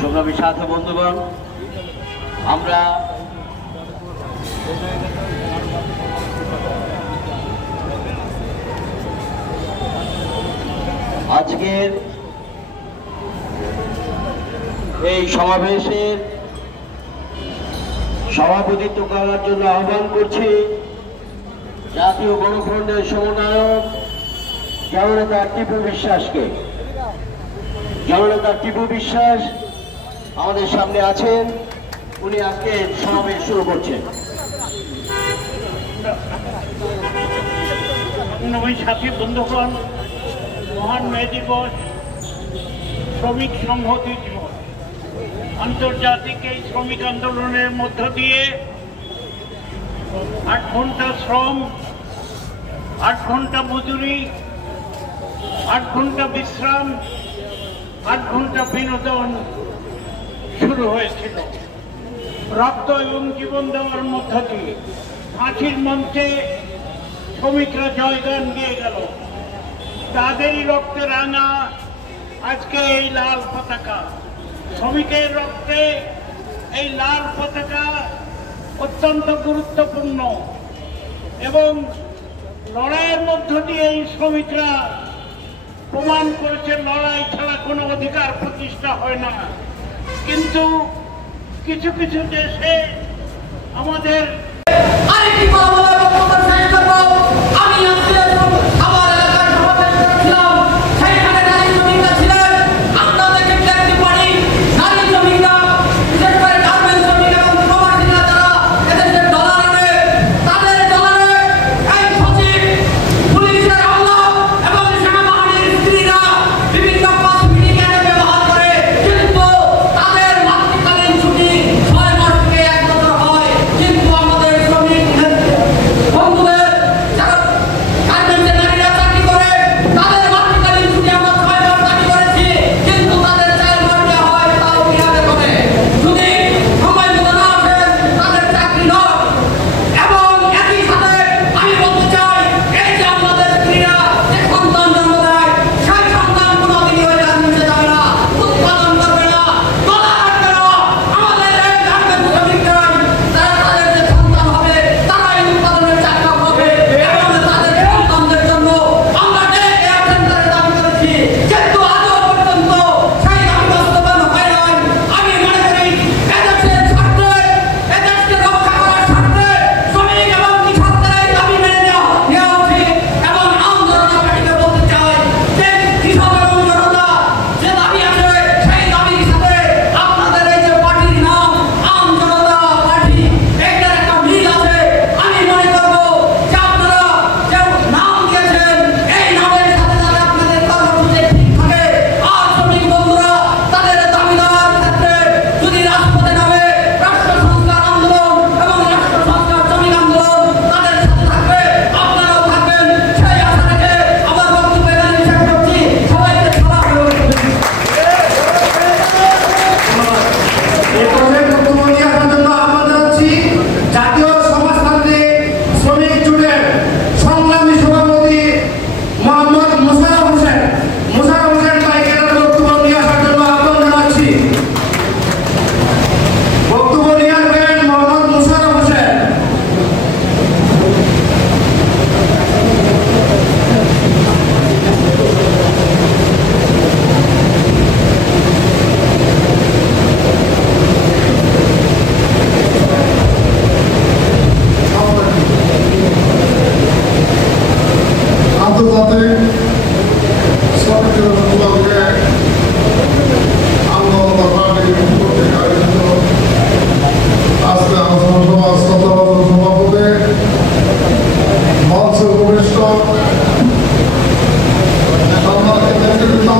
সংগ্রামী সাথী বন্ধুগণ, আমরা আজকের এই সমাবেশের সভাপতিত্ব করার জন্য আহ্বান করছি জাতীয় গণফ্রন্টের সমন্বয়ক জননেতা টিপু বিশ্বাসকে। জননেতা টিপু বিশ্বাস আমাদের সামনে আছেন, উনি আজকে সমাবেশ শুরু করছেন। সাথী বন্ধুগণ, মহান মে দিবস, শ্রমিক সংহতি দিবস, আন্তর্জাতিক এই শ্রমিক আন্দোলনের মধ্য দিয়ে 8 ঘন্টা শ্রম, 8 ঘন্টা মজুরি, 8 ঘন্টা বিশ্রাম, 8 ঘন্টা বিনোদন শুরু হয়েছিল। রক্ত এবং জীবন দেওয়ার মধ্য দিয়ে ফাঁসির মঞ্চে শ্রমিকরা জয়গান গিয়ে গেল। তাদেরই রক্তে রাঙা আজকে এই লাল পতাকা। শ্রমিকের রক্তে এই লাল পতাকা অত্যন্ত গুরুত্বপূর্ণ এবং লড়াইয়ের মধ্য দিয়ে এই শ্রমিকরা প্রমাণ করেছে লড়াই ছাড়া কোনো অধিকার প্রতিষ্ঠা হয় না। কিন্তু কিছু কিছু দেশে আমাদের ছুটি 6 মাস থেকে 1 বছর হয়, কিন্তু আমাদের শ্রমিক মঞ্চে উপবিষ্ট সম্মানিত নেতৃবৃন্দ